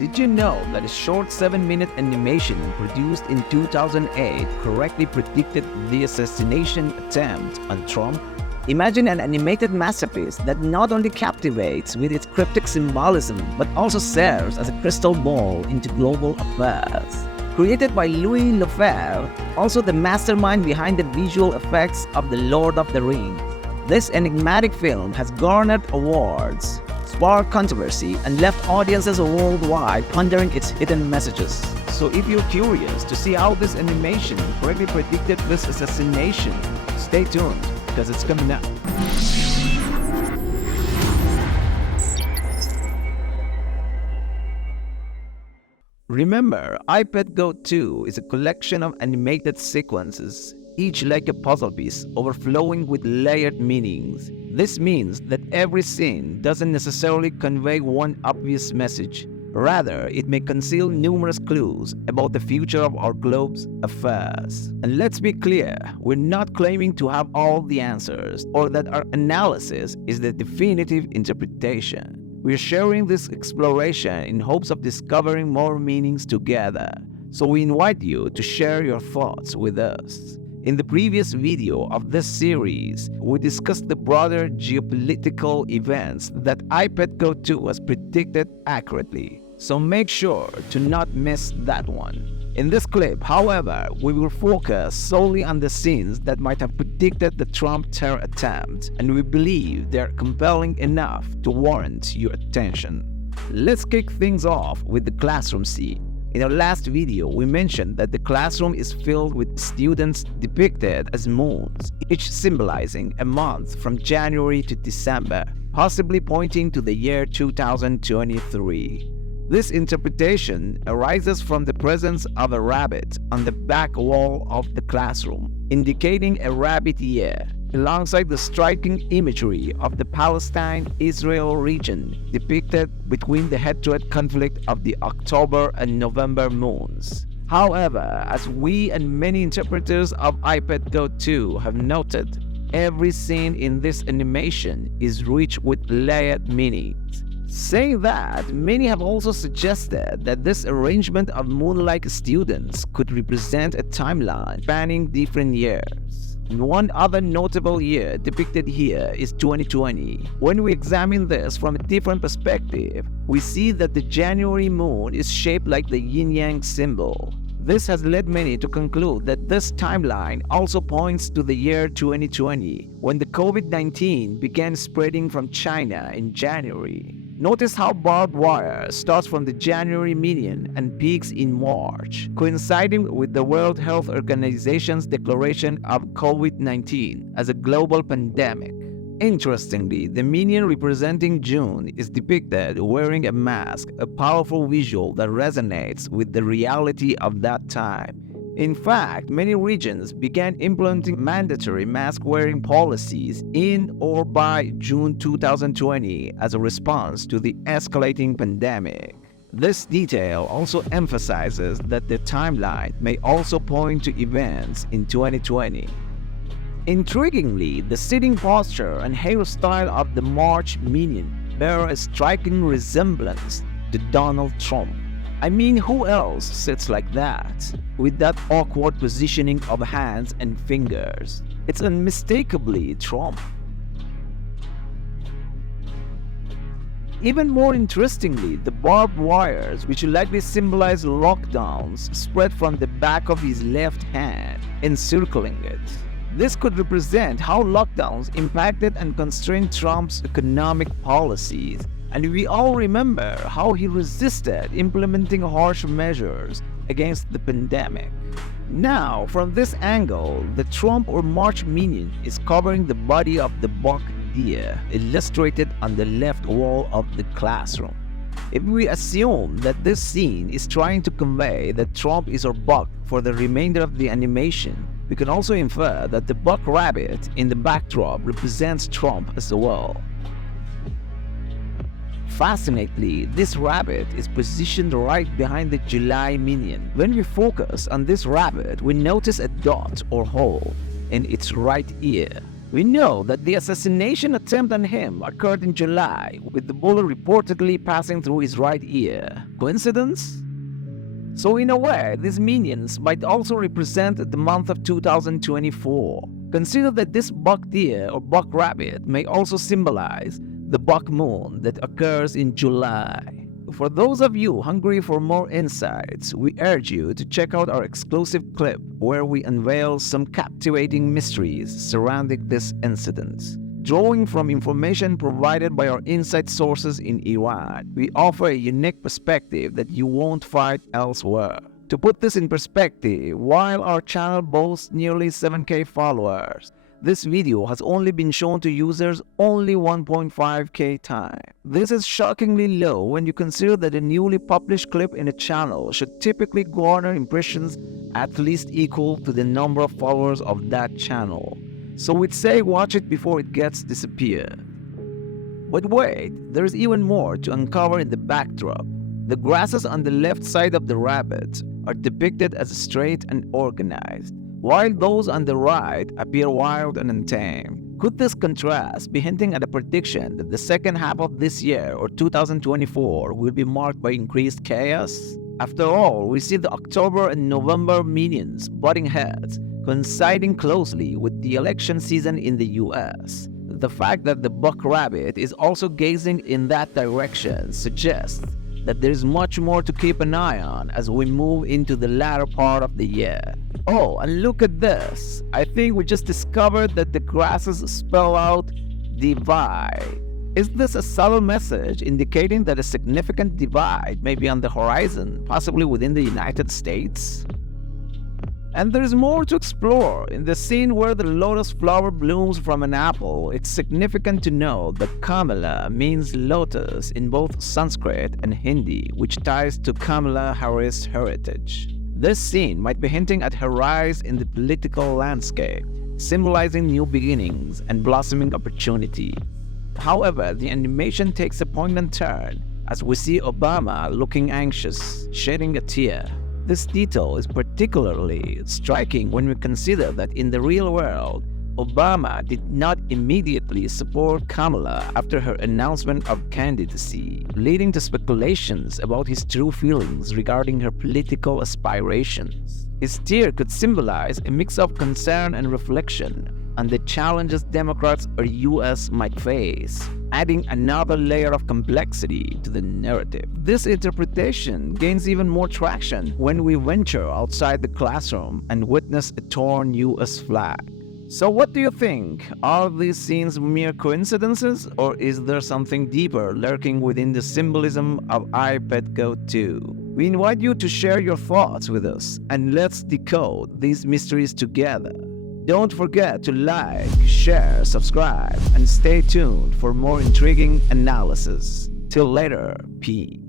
Did you know that a short 7-minute animation produced in 2008 correctly predicted the assassination attempt on Trump? Imagine an animated masterpiece that not only captivates with its cryptic symbolism but also serves as a crystal ball into global affairs. Created by Louis Lefer, also the mastermind behind the visual effects of The Lord of the Rings, this enigmatic film has garnered awards, sparked controversy, and left audiences worldwide pondering its hidden messages. So if you're curious to see how this animation correctly predicted this assassination, stay tuned because it's coming up. Remember, iPad Go 2 is a collection of animated sequences, each like a puzzle piece overflowing with layered meanings. This means that every scene doesn't necessarily convey one obvious message. Rather, it may conceal numerous clues about the future of our globe's affairs. And let's be clear, we're not claiming to have all the answers or that our analysis is the definitive interpretation. We're sharing this exploration in hopes of discovering more meanings together. So we invite you to share your thoughts with us. In the previous video of this series, we discussed the broader geopolitical events that iPad Go 2 has predicted accurately, so make sure to not miss that one. In this clip, however, we will focus solely on the scenes that might have predicted the Trump terror attempt, and we believe they're compelling enough to warrant your attention. Let's kick things off with the classroom scene. In our last video, we mentioned that the classroom is filled with students depicted as moons, each symbolizing a month from January to December, possibly pointing to the year 2023. This interpretation arises from the presence of a rabbit on the back wall of the classroom, indicating a rabbit year, alongside the striking imagery of the Palestine-Israel region depicted between the head-to-head conflict of the October and November moons. However, as we and many interpreters of iPad Go 2 have noted, every scene in this animation is rich with layered meanings. Saying that, many have also suggested that this arrangement of moon-like students could represent a timeline spanning different years. One other notable year depicted here is 2020. When we examine this from a different perspective, we see that the January moon is shaped like the yin-yang symbol. This has led many to conclude that this timeline also points to the year 2020, when the Covid-19 began spreading from China in January. Notice how barbed wire starts from the January median and peaks in March, coinciding with the World Health Organization's declaration of COVID-19 as a global pandemic. Interestingly, the median representing June is depicted wearing a mask, a powerful visual that resonates with the reality of that time. In fact, many regions began implementing mandatory mask-wearing policies in or by June 2020 as a response to the escalating pandemic. This detail also emphasizes that the timeline may also point to events in 2020. Intriguingly, the sitting posture and hairstyle of the March minion bear a striking resemblance to Donald Trump. I mean, who else sits like that, with that awkward positioning of hands and fingers? It's unmistakably Trump. Even more interestingly, the barbed wires, which likely symbolize lockdowns, spread from the back of his left hand, encircling it. This could represent how lockdowns impacted and constrained Trump's economic policies, and we all remember how he resisted implementing harsh measures against the pandemic. Now, from this angle, the Trump or March minion is covering the body of the buck deer, illustrated on the left wall of the classroom. If we assume that this scene is trying to convey that Trump is our buck for the remainder of the animation, we can also infer that the buck rabbit in the backdrop represents Trump as well. Fascinatingly, this rabbit is positioned right behind the July minion. When we focus on this rabbit, we notice a dot or hole in its right ear. We know that the assassination attempt on him occurred in July, with the bullet reportedly passing through his right ear. Coincidence? So in a way, these minions might also represent the month of 2024. Consider that this buck deer or buck rabbit may also symbolize the buck moon that occurs in July. For those of you hungry for more insights, we urge you to check out our exclusive clip where we unveil some captivating mysteries surrounding this incident. Drawing from information provided by our inside sources in Iran, we offer a unique perspective that you won't find elsewhere. To put this in perspective, while our channel boasts nearly 7K followers, this video has only been shown to users only 1.5K times. This is shockingly low when you consider that a newly published clip in a channel should typically garner impressions at least equal to the number of followers of that channel. So we'd say watch it before it gets disappeared. But wait, there's even more to uncover in the backdrop. The grasses on the left side of the rabbit are depicted as straight and organized, while those on the right appear wild and untamed. Could this contrast be hinting at a prediction that the second half of this year or 2024 will be marked by increased chaos? After all, we see the October and November minions butting heads, coinciding closely with the election season in the US. The fact that the buck rabbit is also gazing in that direction suggests that there is much more to keep an eye on as we move into the latter part of the year. Oh, and look at this. I think we just discovered that the grasses spell out divide. Is this a subtle message indicating that a significant divide may be on the horizon, possibly within the United States? And there is more to explore. In the scene where the lotus flower blooms from an apple, it's significant to know that Kamala means lotus in both Sanskrit and Hindi, which ties to Kamala Harris' heritage. This scene might be hinting at her rise in the political landscape, symbolizing new beginnings and blossoming opportunity. However, the animation takes a poignant turn as we see Obama looking anxious, shedding a tear. This detail is particularly striking when we consider that in the real world, Obama did not immediately support Kamala after her announcement of candidacy, leading to speculations about his true feelings regarding her political aspirations. His tear could symbolize a mix of concern and reflection on the challenges Democrats or US might face, adding another layer of complexity to the narrative. This interpretation gains even more traction when we venture outside the classroom and witness a torn US flag. So what do you think? Are these scenes mere coincidences, or is there something deeper lurking within the symbolism of I Pet Goat 2? We invite you to share your thoughts with us, and let's decode these mysteries together. Don't forget to like, share, subscribe, and stay tuned for more intriguing analysis. Till later, peace.